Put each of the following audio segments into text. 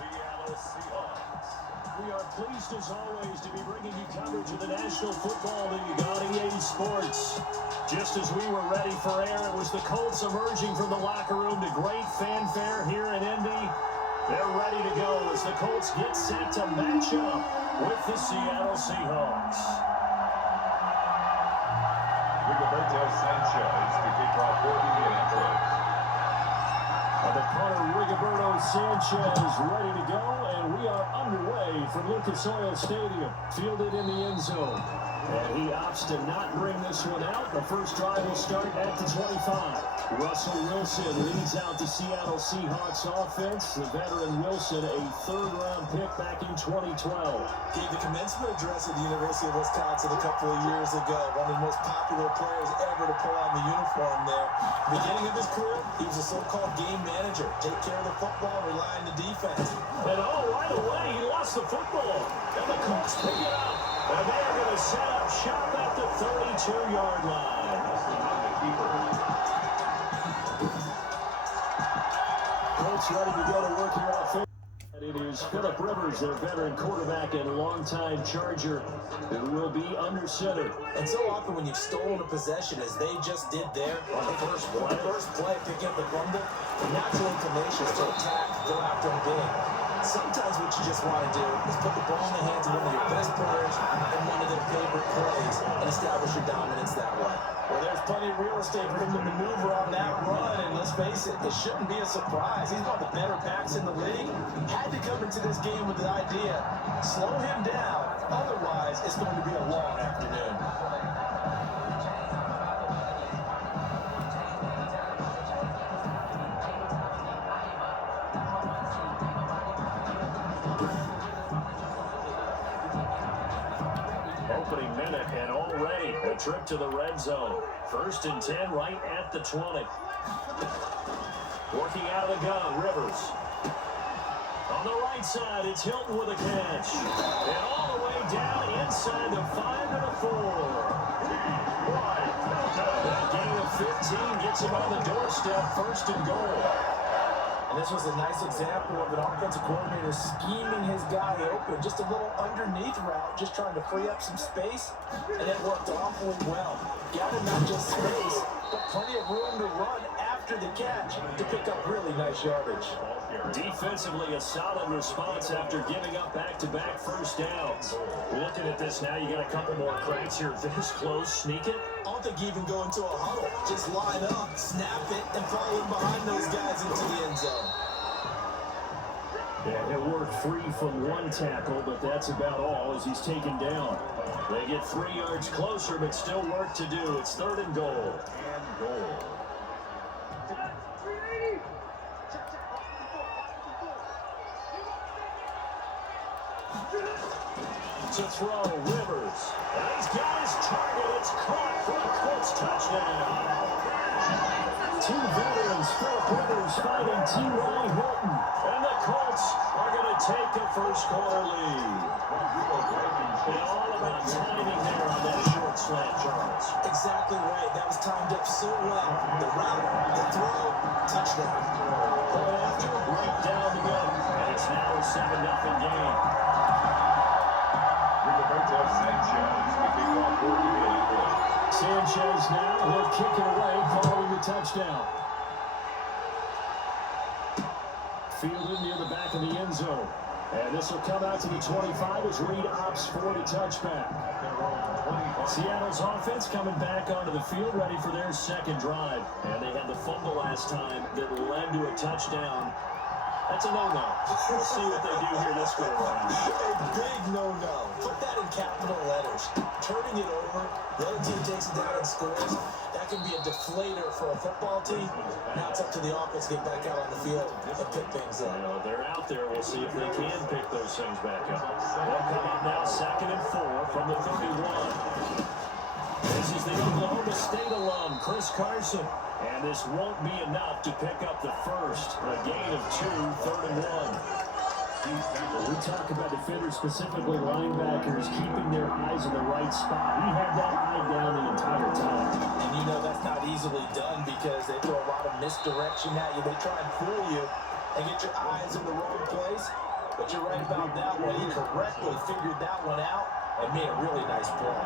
Seattle Seahawks. We are pleased as always to be bringing you coverage of the National Football League on EA Sports. Just as we were ready for air, it was the Colts emerging from the locker room to great fanfare here in Indy. They're ready to go as the Colts get set to match up with the Seattle Seahawks. Rigoberto Sanchez to kick off for Indianapolis. The punter Rigoberto Sanchez ready to go, and we are underway from Lucas Oil Stadium, fielded in the end zone. And he opts to not bring this one out. The first drive will start at the 25. Russell Wilson leads out the Seattle Seahawks offense. The veteran Wilson, a third-round pick back in 2012. Gave the commencement address at the University of Wisconsin a couple of years ago. One of the most popular players ever to pull on the uniform there. Beginning of his career, he was a so-called game manager. Take care of the football, rely on the defense. And right away, he lost the football. And the Colts pick it up. And they are going to set up shop at the 32-yard line. Colts ready to go to work here offense. And it is Phillip Rivers, their veteran quarterback and longtime Charger, who will be under center. And so often when you've stolen a possession, as they just did there on the first play, picking up the fumble, the natural inclination is to attack, go after him big. Sometimes what you just want to do is put the ball in the hands of one of your best players and one of their favorite plays and establish your dominance that way. Well, there's plenty of real estate for him to maneuver on that run, and let's face it, this shouldn't be a surprise. He's one of the better backs in the league. Had to come into this game with the idea, slow him down, otherwise it's going to be a long afternoon. Opening minute, and already a trip to the red zone. 1st and 10 right at the 20. Working out of the gun, Rivers. On the right side, it's Hilton with a catch. And all the way down inside the 5 and a 4. That gain of 15 gets him on the doorstep, 1st and goal. And this was a nice example of an offensive coordinator scheming his guy open. Just a little underneath route, just trying to free up some space, and it worked awfully well. Got him not just space, but plenty of room to run after the catch to pick up really nice yardage. Defensively, a solid response after giving up back-to-back first downs. Looking at this now, you got a couple more cracks here. This close, sneak it. I don't think you even go into a huddle. Just line up, snap it, and follow behind those guys into the end zone. Yeah, it worked free from one tackle, but that's about all as he's taken down. They get 3 yards closer, but still work to do. It's 3rd and goal. To throw, Rivers. And he's got his target. It's caught for a Colts touchdown. 2 veterans, Phillip Rivers fighting T.Y. Hilton. And the Colts are going to take a first-quarter lead. And all about timing there on that short slant, Charles. Exactly right. That was timed up so well. The route, the throw, touchdown. Going after, right down the middle. And it's now a 7-0 game. Sanchez now will kick it away following the touchdown. Fielded near the back of the end zone. And this will come out to the 25 as Reed opts for the touchback. Seattle's offense coming back onto the field, ready for their second drive. And they had the fumble last time that led to a touchdown. That's a no-no. We'll see what they do here this go around. A big no-no. Put that in capital letters. Turning it over, the other team takes it down and scores. That can be a deflator for a football team. Now it's up to the offense to get back out on the field and pick things up. You know, they're out there. We'll see if they can pick those things back up. They'll come up now 2nd and 4 from the 31. This is the Oklahoma State alum, Chris Carson. And this won't be enough to pick up the first. A gain of 2, 3rd and 1. We talk about defenders, specifically linebackers, keeping their eyes in the right spot. He had that eye down the entire time. And you know that's not easily done because they throw a lot of misdirection at you. They try and fool you and get your eyes in the wrong place. But you're right about that one. He correctly figured that one out and made a really nice play.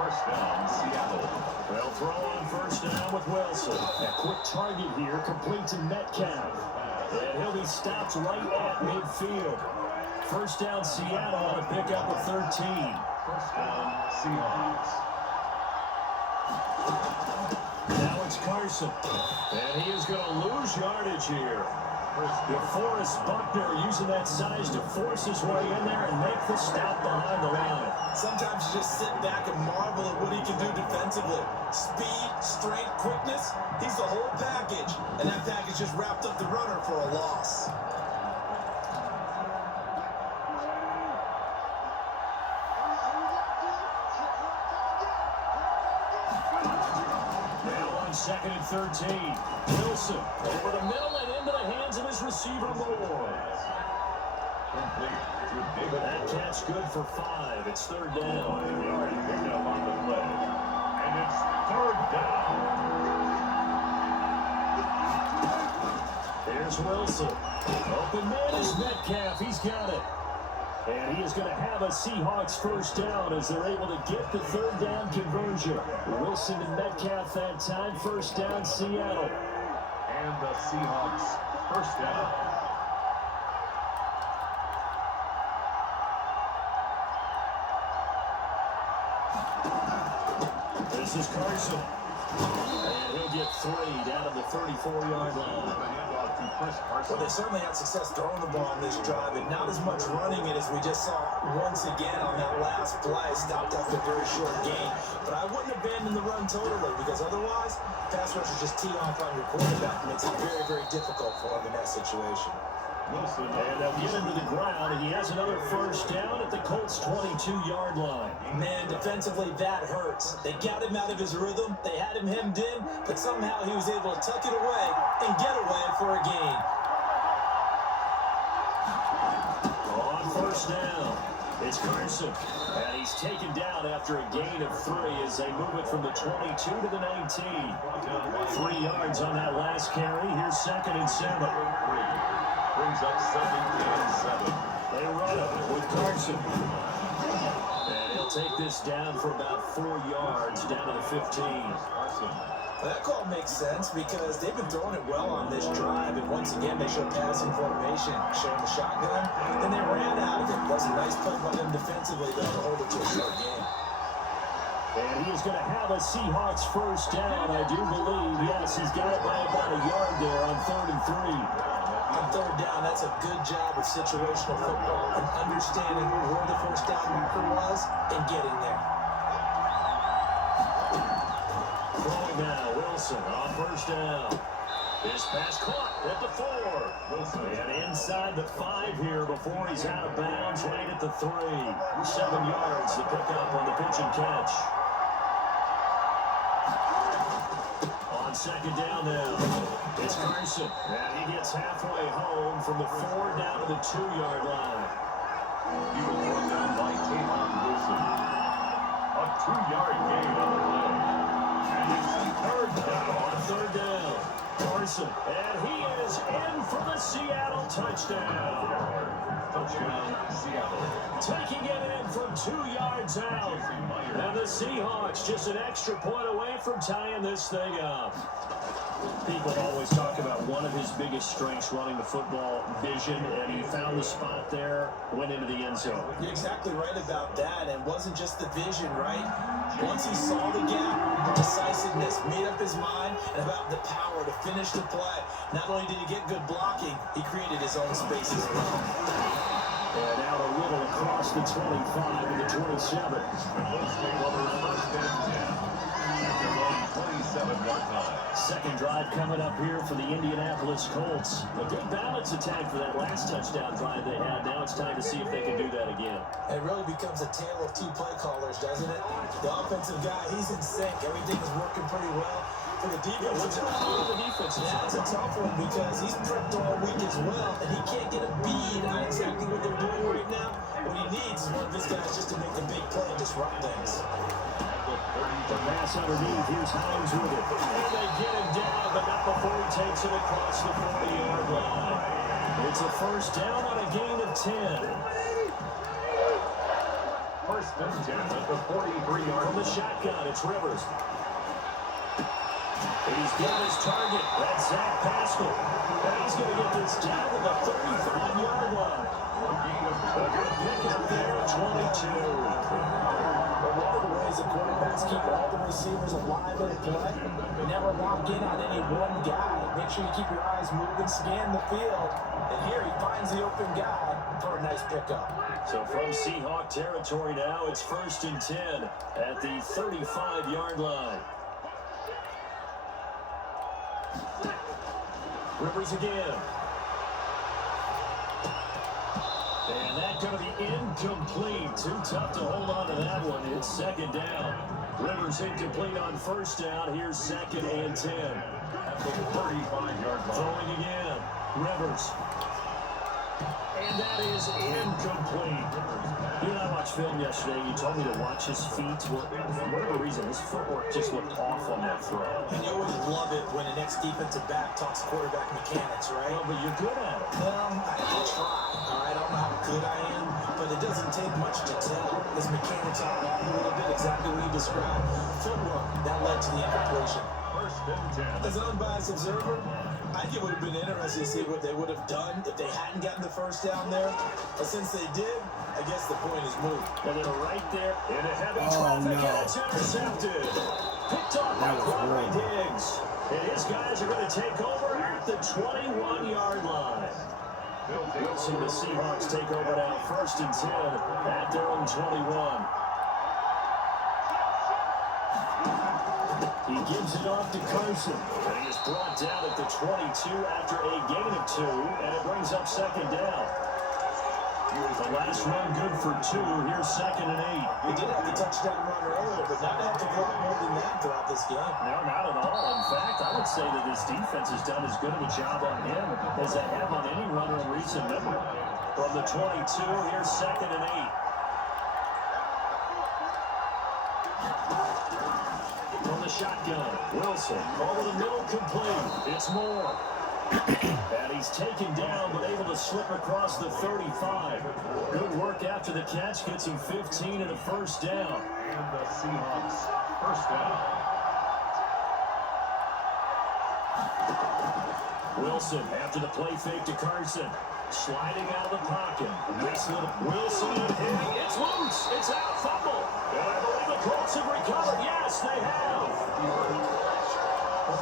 First down, Seattle. They'll throw on first down with Wilson. A quick target here, complete to Metcalf. And he'll be stopped right at midfield. First down, Seattle on a pickup of 13. First down, Seahawks. Now it's Carson. And he is going to lose yardage here. DeForest Buckner using that size to force his way in there and make the stop behind the line. Sometimes you just sit back and marvel at what he can do defensively. Speed, strength, quickness, he's the whole package. And that package just wrapped up the runner for a loss. Now on second and 13. Wilson over the middle and into the hands of his receiver Moore. That catch good for 5. It's third down. They already picked up on the play. And it's third down. There's Wilson. Open man is Metcalf. He's got it. And he is going to have a Seahawks first down as they're able to get the third down conversion. Wilson and Metcalf that time. First down, Seattle. And the Seahawks first down. This is Carson. And he'll get 3 down to the 34-yard line. Well, they certainly had success throwing the ball on this drive, and not as much running it as we just saw once again on that last play. Stopped after a very short gain. But I wouldn't abandon the run totally, because otherwise, pass rushers just tee off on your quarterback. It makes it very, very difficult for him in that situation. Wilson, and they'll get him to the ground, and he has another first down at the Colts' 22-yard line. Man, defensively, that hurts. They got him out of his rhythm. They had him hemmed in, but somehow he was able to tuck it away and get away for a gain. On first down, it's Carson. And he's taken down after a gain of 3 as they move it from the 22 to the 19. 3 yards on that last carry. Here's second and 7. brings up second and 7. They run it with Carson. And he'll take this down for about 4 yards, down to the 15. Carson. That call makes sense because they've been throwing it well on this drive, and once again they show passing formation, showing the shotgun, and they ran out of it. That's a nice play by them defensively, though, to hold it to a short game. And he's going to have a Seahawks first down, I do believe. Yes, he's got it by about a yard there on 3rd and 3. On third down, that's a good job of situational football and understanding where the first down marker was and getting there. Throwing now, Wilson on first down. This pass caught at the 4. Wilson. And inside the 5 here before he's out of bounds, right at the 3. 7 yards to pick up on the pitch and catch. On second down now, it's Carson. And he gets halfway home from the 4 down to the 2-yard line. He was brought down by Tavon Wilson. A 2-yard gain on the play. And it's third down. On third down, Carson. And he is in for the Seattle touchdown. Touchdown, Seattle. Taking it in from 2 yards out. And the Seahawks just an extra point away from tying this thing up. People always talk about one of his biggest strengths, running the football, vision, and he found the spot there, went into the end zone. You're exactly right about that, and it wasn't just the vision, right? Once he saw the gap, decisiveness, made up his mind, and about the power to finish the play. Not only did he get good blocking, he created his own space as well. And out a little across the 25 and the 27. And let's take over first and 10. At their own 27-yard line. Second drive coming up here for the Indianapolis Colts. A good balance attack for that last touchdown drive they had. Now it's time to see if they can do that again. It really becomes a tale of 2 play callers, doesn't it? The offensive guy, he's in sync. Everything is working pretty well. For the defense, What's going on with the defense? yeah, it's a tough one because he's prepped all week as well, and he can't get a bead on exactly what they're doing right now. What he needs is one of his guys just to make the big play and disrupt things. The pass underneath. Here's Hines with it. And they get him down, but not before he takes it across the 40-yard line. It's a first down on a gain of 10. First and 10 at the 43-yard From the shotgun, it's Rivers. He's got his target. That's Zach Pascal. And he's going to get this down to the 35-yard line. A good pickup there at 22. One of the ways the quarterbacks keep all the receivers alive in a play, never lock in on any one guy. Make sure you keep your eyes moving, scan the field. And here he finds the open guy for a nice pickup. So from Seahawk territory now, it's first and 10 at the 35-yard line. Rivers again. And that's going to be incomplete. Too tough to hold on to that one. It's second down. Rivers incomplete on first down. Here's second and 10. at the 35-yard line. Throwing again. Rivers. And that is incomplete. You know, I watched film yesterday. You told me to watch his feet. Well, for whatever reason, his footwork just looked off on that throw. And you always love it when an ex-defensive back talks quarterback mechanics, right? Well, but you're good at it. I try. All right, I don't know how good I am, but it doesn't take much to tell. His mechanics are off a little bit, exactly what you described. Footwork, that led to the incompletion. First and 10. As an unbiased observer, I think it would have been interesting to see what they would have done if they hadn't gotten the first down there. But since they did, I guess the point is moved. And they're right there in a heavy traffic, and it's intercepted. Picked off by Quadri Diggs. And his guys are going to take over at the 21-yard line. We'll see the Seahawks take over now, first and 10 at their own 21. He gives it off to Carson. And he is brought down at the 22 after a gain of 2, and it brings up second down. The last run good for 2. Here's second and 8. We did have the touchdown run earlier, but not have to go out more than that throughout this game. No, not at all. In fact, I would say that this defense has done as good of a job on him as they have on any runner in recent memory. From the 22, here's second and 8. From the shotgun, Wilson over the middle, complete. It's Moore. And he's taken down, but able to slip across the 35. Good work after the catch, gets him 15 and a first down. And the Seahawks first down. Wilson after the play fake to Carson. Sliding out of the pocket. Nice little Wilson. And it's loose. It's out. Fumble. And I believe the Colts have recovered. Yes, they have.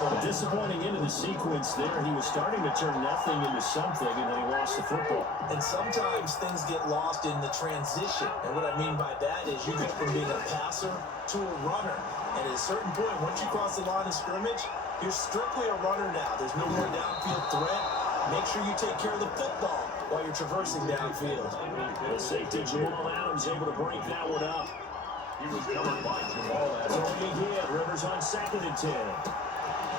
A disappointing end of the sequence there. He was starting to turn nothing into something, and then he lost the football. And sometimes things get lost in the transition. And what I mean by that is you go from being a passer to a runner. And at a certain point, once you cross the line of scrimmage, you're strictly a runner now. There's no more downfield threat. Make sure you take care of the football while you're traversing downfield. The safety Jamal Adams able to break that one up. He was covered by Jamal Adams. Throwing again. Rivers on second and 10.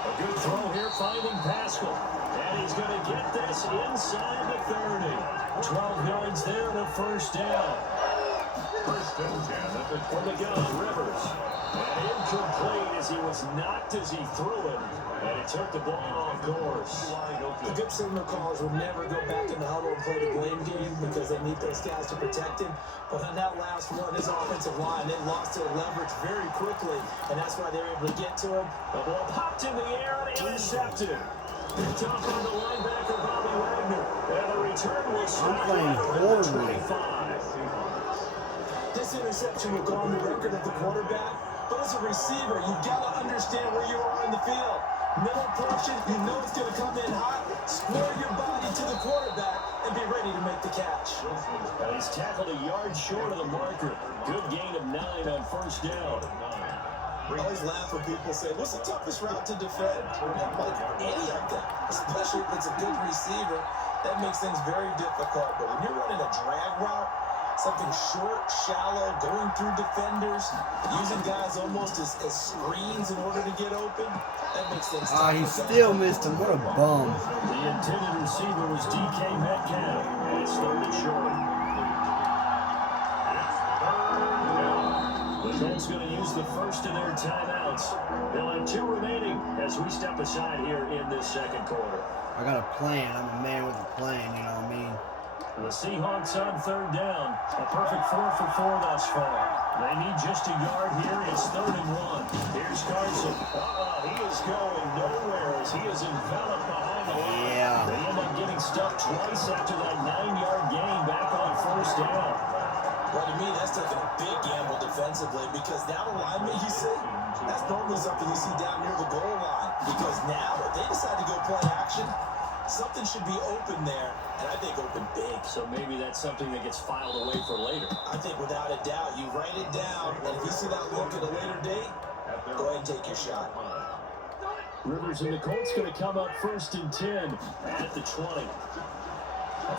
A good throw here, finding Pascal. And he's going to get this inside the 30. 12 yards there and a first down. First and 10 at the For the gun, Rivers. And incomplete as he was knocked as he threw it. And he took the ball off course. The good signal callers will never go back in the huddle and play the blame game because they need those guys to protect him. But on that last one, his offensive line, they lost their leverage very quickly, and that's why they were able to get to him. The ball popped in the air and intercepted. Picked off on the linebacker, Bobby Wagner. And the return will start at the 25. This interception will go on the record of the quarterback, but as a receiver, you've got to understand where you are in the field. Middle portion, you know it's going to come in hot. Square your body to the quarterback and be ready to make the catch. And he's tackled a yard short of the marker. Good gain of 9 on first down. I always laugh when people say, what's the toughest route to defend? Like any of them, especially if it's a good receiver. That makes things very difficult. But when you're running a drag route, something short, shallow, going through defenders, using guys almost as screens in order to get open, that makes things tough. He still missed him. What a bum. The intended receiver was DK Metcalf, and it's third and short. The Colts going to use the first of their timeouts. They'll have 2 remaining as we step aside here in this second quarter. I got a plan. I'm a man with a plan, you know what I mean? The Seahawks on third down. A perfect 4 for 4 thus far. They need just a yard here. It's 3rd and 1. Here's Carson. He is going nowhere as he is enveloped behind the line. Yeah. They end up getting stuck twice after that 9-yard gain back on 1st down. Well, to me, that's taking a big gamble defensively because now the lineman, you see, that's normally something you see down near the goal line. Because now, if they decide to go play action, something should be open there, and I think open big. So maybe that's something that gets filed away for later. I think without a doubt, you write it down, and if you see that look at a later date, go ahead and take your shot. Rivers and the Colts going to come up 1st and 10 at the 20.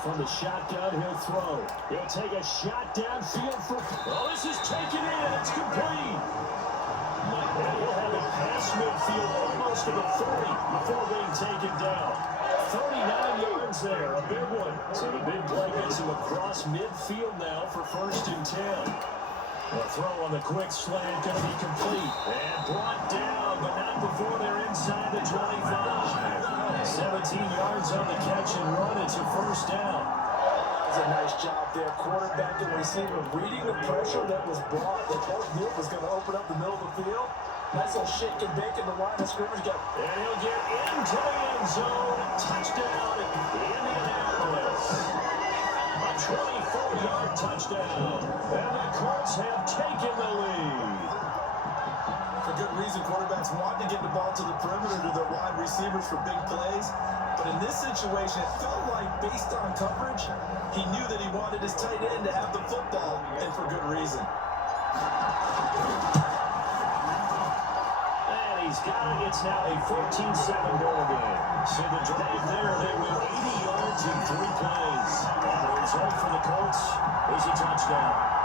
From the shotgun, he'll throw. He'll take a shot downfield for... Oh, this is taken in. It's complete. And he'll have it past midfield almost to the 30 before being taken down. 39 yards there, a big one. So the big play gets him across midfield now for 1st and 10. The throw on the quick slant going to be complete. And brought down, but not before they're inside the 25. 17 yards on the catch and run. It's a 1st down. That was a nice job there. Quarterback and receiver reading the pressure that was brought. They both knew it was going to open up the middle of the field. Nice little shake and bake in the line of scrimmage. And he'll get into the end zone. Touchdown in Indianapolis. A 24-yard touchdown. And the Colts have taken the lead. For good reason, quarterbacks want to get the ball to the perimeter to their wide receivers for big plays. But in this situation, it felt like, based on coverage, he knew that he wanted his tight end to have the football, and for good reason. And he's got it. It's now a 14-7 ball game. So the drive there, they win 80 yards in 3 plays. And the result for the Colts is a touchdown.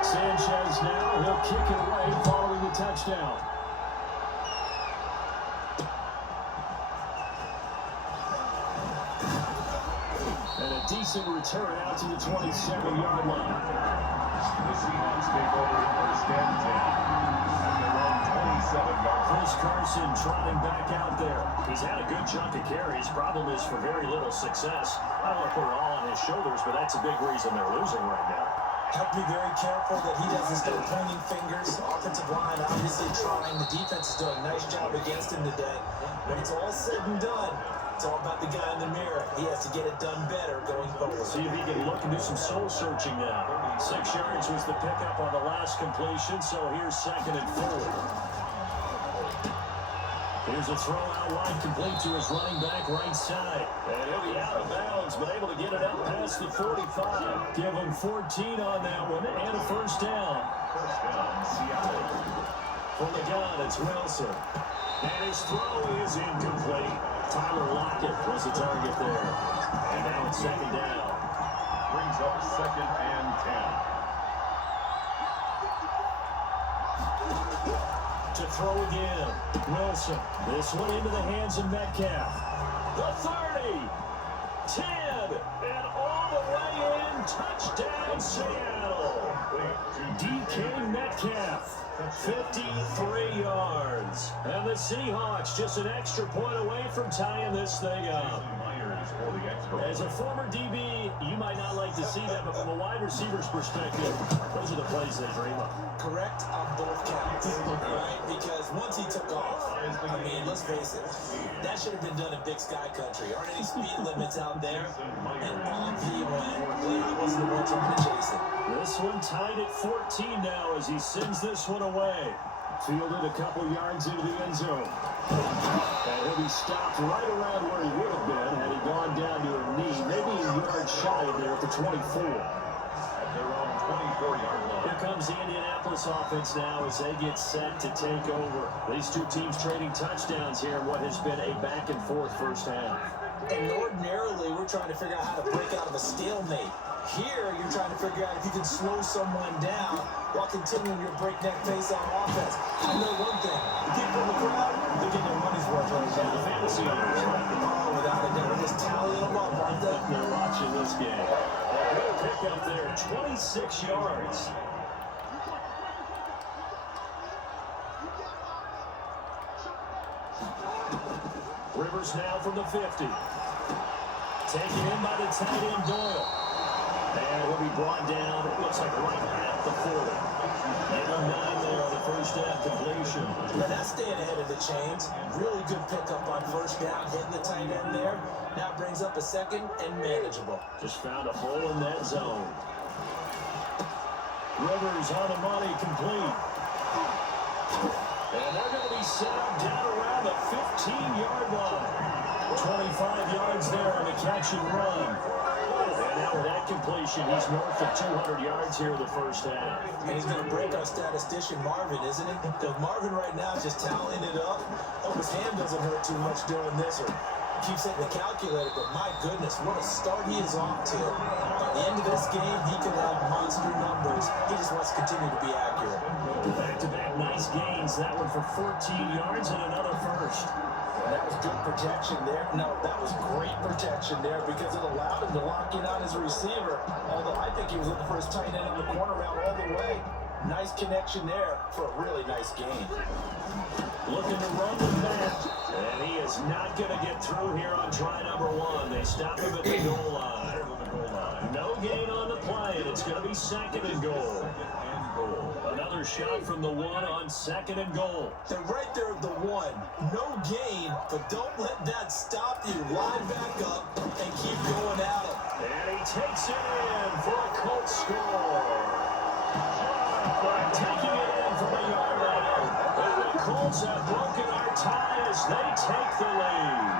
Sanchez now, he'll kick it away following the touchdown. And a decent return out to the 27-yard line. The Seahawks take over 1st and 10 at their own 27-yard. Chris Carson trotting back out there. He's had a good chunk of carries. Problem is for very little success. I don't want to put it all on his shoulders, but that's a big reason they're losing right now. Have to be very careful that he doesn't start pointing fingers. Offensive line obviously trying. The defense is doing a nice job against him today. When it's all said and done, it's all about the guy in the mirror. He has to get it done better going forward. See if he can look and do some soul searching now. 6 yards was the pickup on the last completion, so here's 2nd and 4. Here's a throw out wide, complete to his running back right side. And he'll be out of bounds, but able to get it out past the 45. Give him 14 on that one, and a 1st down. 1st down, Seattle. From the gun, it's Wilson. And his throw is incomplete. Tyler Lockett was the target there. And now it's 2nd down. Brings up 2nd and 10. To throw again, Wilson. This one into the hands of Metcalf. The 30, 10, and all the way in. Touchdown, Seattle. DK Metcalf, 53 yards. And the Seahawks just an extra point away from tying this thing up. As a former DB, you might not like to see that, but from a wide receiver's perspective, those are the plays they dream of. Correct on both counts, right? Because once he took off, I mean, let's face it, that should have been done in Big Sky Country. Aren't any speed limits out there? And on he went. He wasn't the one trying to chase it. This one tied at 14 now as he sends this one away. Fielded a couple yards into the end zone. And he'll be stopped right around where he would have been had he gone down to a knee. Maybe a yard shy of there at the 24. At their own 24-yard line. Here comes the Indianapolis offense now as they get set to take over. These two teams trading touchdowns here in what has been a back-and-forth first half. And ordinarily, we're trying to figure out how to break out of a stalemate. Here, you're trying to figure out if you can slow someone down while continuing your breakneck pace on offense. I know one thing. The people in the crowd, they're getting their money's worth right now. The fantasy owners, oh, without a doubt. We're just tallying them up, aren't they? they're watching this game. Good pick up there, 26 yards. Rivers now from the 50. Taken in by the tight end Doyle. And he'll be brought down, it looks like right at the 40. And 9 there on the first down completion. Now that's staying ahead of the chains. Really good pickup on first down, hitting the tight end there. Now brings up a second and manageable. Just found a hole in that zone. Rivers on the money, complete. And they're going to be set up down around the 15-yard line. 25 yards there on the catch and run. And now with that completion, he's north of 200 yards here in the first half. And he's going to break our statistician Marvin, isn't he? Because Marvin right now is just tallying it up. Hope his hand doesn't hurt too much doing this, or keeps hitting the calculator, but my goodness, what a start he is off to. By the end of this game, he could have monster numbers. He just wants to continue to be accurate. Back-to-back nice gains. That one for 14 yards and another first. That was good protection there. No, that was great protection there because it allowed him to lock in on his receiver. Although I think he was looking for his tight end in the corner route all the way. Nice connection there for a really nice game. Looking to run with that. And he is not going to get through here on try number 1. They stop him at the goal line. No gain on the play, and it's going to be second and goal. Another shot from the 1 on second and goal. They're right there at the 1. No gain, but don't let that stop you. Line back up and keep going at him. And he takes it in for a Colts score. Taking it in from a yard line. And the Colts have broken our tie as they take the lead.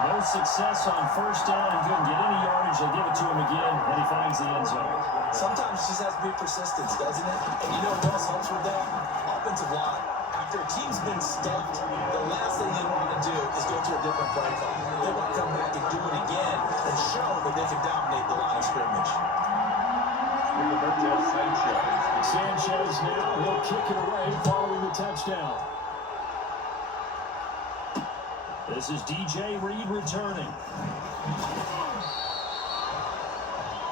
No success on first down and couldn't get any yardage. They give it to him again, and he finds the end zone. Sometimes it just has to be persistence, doesn't it? And you know what else helps with that? Offensive line. After a team's been stuffed, the last thing they want to do is go to a different play call. They want to come back and do it again and show that they can dominate the line of scrimmage. Sanchez now will kick it away following the touchdown. This is DJ Reed returning.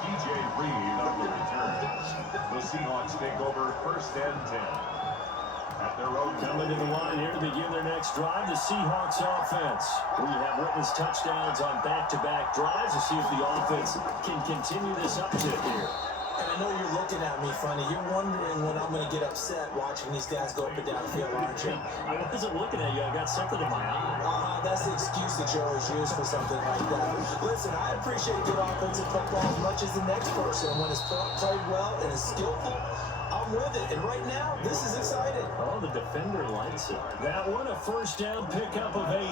DJ Reed on the return. The Seahawks take over first and 10. At their own Coming to the line here to begin their next drive, the Seahawks offense. We have witnessed touchdowns on back-to-back drives to see if the offense can continue this uptick here. And I know you're looking at me funny. You're wondering when I'm going to get upset watching these guys go up and down the field, aren't you? I wasn't looking at you. I got something in my eye. That's the excuse that you always use for something like that. Listen, I appreciate good offensive football as much as the next person. When it's played well and is skillful, I'm with it. And right now, this is exciting. Oh, the defender likes it. That one, a first down pickup of 8.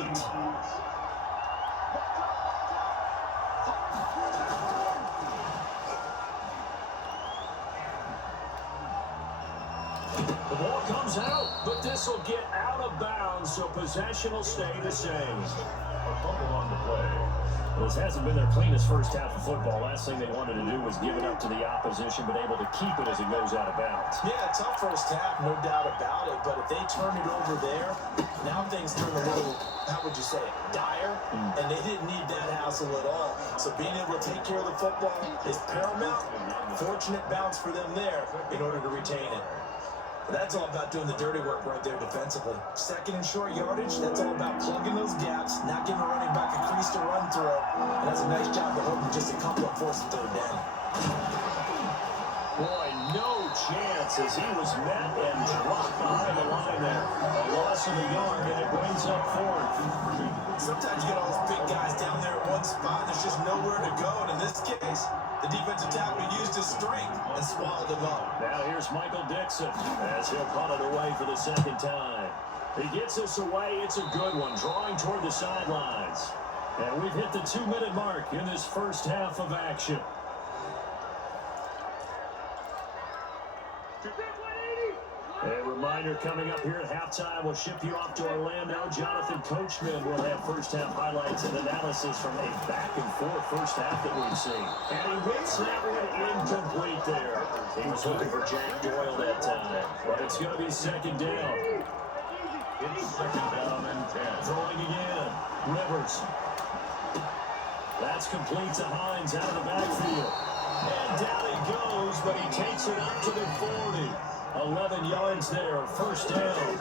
The ball comes out, but this will get out of bounds, so possession will stay the same. a fumble on the play. Well, this hasn't been their cleanest first half of football. Last thing they wanted to do was give it up to the opposition, but able to keep it as it goes out of bounds. Yeah, tough first half, no doubt about it. But if they turn it over there, now things turn a little, how would you say it, dire? And they didn't need that hassle at all. So being able to take care of the football is paramount. Fortunate bounce for them there in order to retain it. That's all about doing the dirty work right there defensively. Second and short yardage, that's all about plugging those gaps, not giving a running back a crease to run through. And that's a nice job to hold them just a couple of forced third down. Boy, no chance as he was met and dropped behind the line there. A loss of a yard, and it brings up fourth. Sometimes you get all those big guys down there at one spot, and there's just nowhere to go. And in this case, the defensive tackle used his strength and swallowed him up. Now here's Michael Dixon as he'll punt it away for the second time. He gets this away. It's a good one, drawing toward the sidelines. And we've hit the 2-minute mark in this first half of action. A reminder coming up here at halftime, we'll ship you off to Orlando. Jonathan Coachman will have first half highlights and analysis from a back-and-forth first half that we've seen. And he makes that one incomplete there. He was looking for Jack Doyle that time, but it's going to be second down. It's second down and 10. Throwing again. Rivers. That's complete to Hines out of the backfield. And down he goes, but he takes it up to the 40. 11 yards there, first down.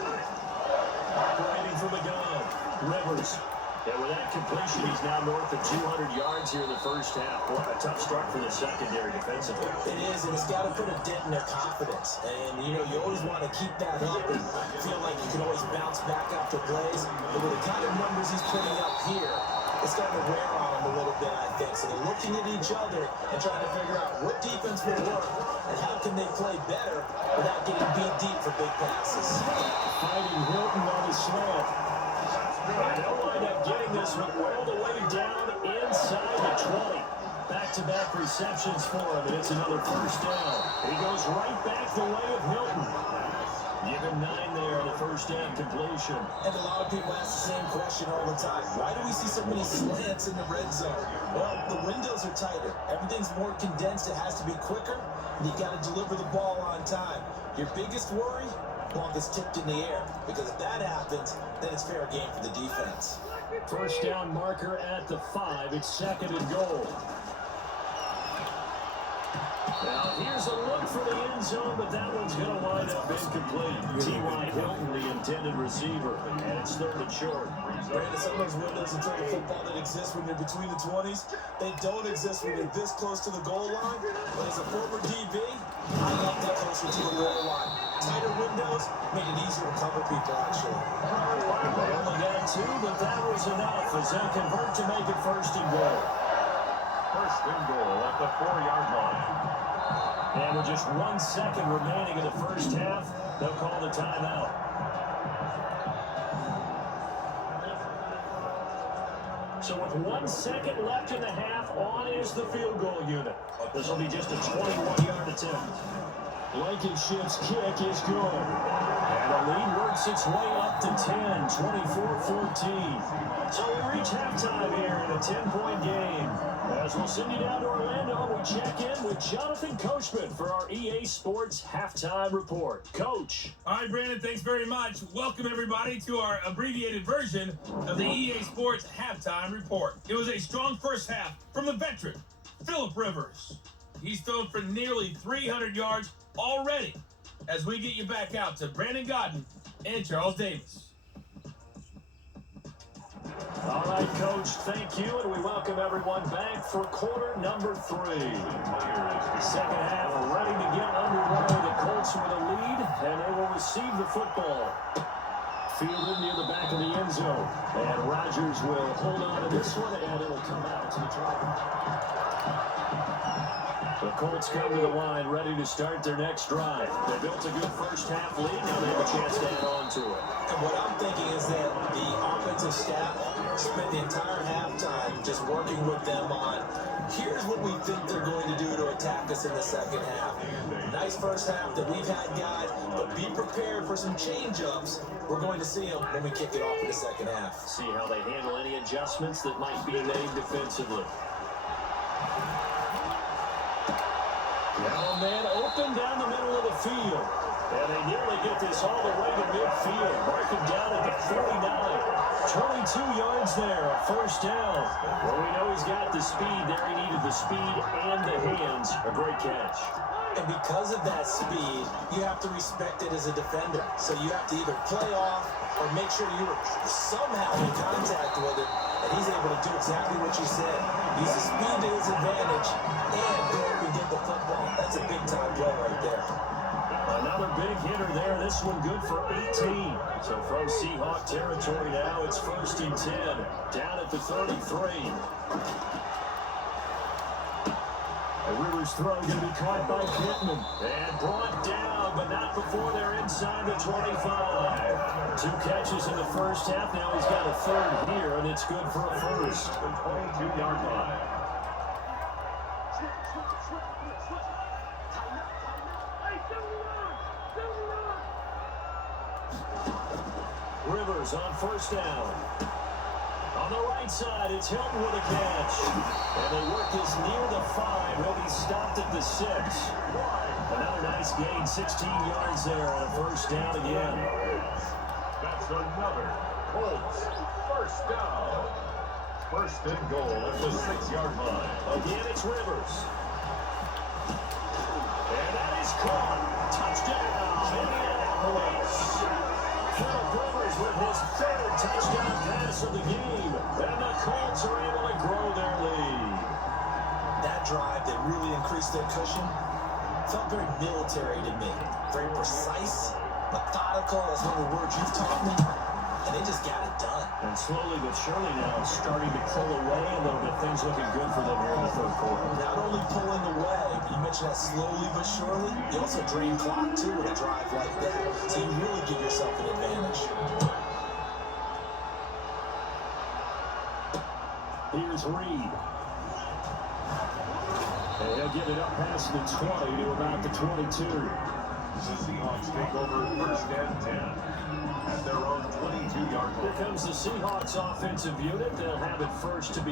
Operating from the gun, Rivers. And with that completion, he's now north of 200 yards here in the first half. Boy, a tough start for the secondary defensively. It is, and it's got to put a dent in their confidence. And, you know, you always want to keep that up and feel like you can always bounce back after plays. But with the kind of numbers he's putting up here, it's starting to wear on them a little bit, I think. So they're looking at each other and trying to figure out what defense will work and how can they play better without getting beat deep for big passes. Fighting Hilton on the slant. And they'll wind up getting this one all the way down inside the 20. Back-to-back receptions for him, and it's another first down. He goes right back the way of Hilton. Give him 9 there on the first down completion. And a lot of people ask the same question all the time. Why do we see so many slants in the red zone? Well, the windows are tighter. Everything's more condensed. It has to be quicker, and you got to deliver the ball on time. Your biggest worry? Ball gets tipped in the air, because if that happens, then it's fair game for the defense. First down marker at the 5. It's 2nd and goal. Now here's a look for the end zone, but that one's going to wind up incomplete. T.Y. Hilton, the intended receiver, and it's 3rd and short. Brandon, some of those windows until the football that exists when you're between the 20s, they don't exist when you're this close to the goal line. But as a former DB, I love that closer to the goal line. Tighter windows made it easier to cover people, actually. They only got 2, but that was enough as they convert to make it 1st and goal. 1st and goal at the 4-yard line. And with just 1 second remaining in the first half, they'll call the timeout. So with 1 second left in the half, on is the field goal unit. This will be just a 21-yard attempt. Blankenship's kick is good. And the lead works its way up to 10, 24-14. So we reach halftime here in a 10-point game. As we'll send you down to Orlando, we check in with Jonathan Coachman for our EA Sports Halftime Report. Coach. All right, Brandon, thanks very much. Welcome, everybody, to our abbreviated version of the EA Sports Halftime Report. It was a strong first half from the veteran, Phillip Rivers. He's thrown for nearly 300 yards already as we get you back out to Brandon Godden and Charles Davis. All right, Coach, thank you, and we welcome everyone back for quarter number 3. The second half ready to get underway. The Colts with a lead, and they will receive the football. Fielded near the back of the end zone, and Rodgers will hold on to this one, and it will come out to the driver. The Colts come to the line, ready to start their next drive. They built a good first half lead. Now they have a chance to add on to it. And what I'm thinking is that the offensive staff spent the entire halftime just working with them on, here's what we think they're going to do to attack us in the second half. Nice first half that we've had, guys, but be prepared for some change-ups. We're going to see them when we kick it off in the second half. See how they handle any adjustments that might be made defensively. Now, man, open down the middle of the field. And they nearly get this all the way to midfield. Marking down at the 49. 22 yards there, a first down. Well, we know he's got the speed there. He needed the speed and the hands. A great catch. And because of that speed, you have to respect it as a defender. So you have to either play off or make sure you were somehow in contact with it. And he's able to do exactly what you said. Use the speed to his advantage and go up and get the football. That's a big-time play right there. Another big hitter there. This one good for 18. So from Seahawk territory now, it's 1st and 10. Down at the 33. A Rivers throw going to be caught by Pittman. And brought down, but not before they're inside the 25. 2 catches in the first half. Now he's got a 3rd here, and it's good for a first. The 22-yard line. Rivers on first down. On the right side, it's Hilton with a catch. And they work this near the 5. He'll be stopped at the 6. Another nice gain, 16 yards there, and a first down again. That's another Colts first down. 1st and goal at the 6-yard line. Again, it's Rivers. And that is caught. Touchdown, Indianapolis. Phillip Rivers Rivers with his third touchdown pass of the game. And the Colts are able to grow their lead. That drive that really increased their cushion felt very military to me. Very precise, methodical. That's one of the words you've taught me. And they just got it done. And slowly but surely now starting to pull away a little bit. Things looking good for them here in the third quarter. Not only pulling away, but you mentioned that slowly but surely. You also drain clock, too, with a drive like that. So you really give yourself an advantage. Here's Reed. And he'll give it up past the 20 to about the 22. The Seahawks take over first and 10 at their own 22-yard line. Here comes the Seahawks offensive unit. They'll have it first to be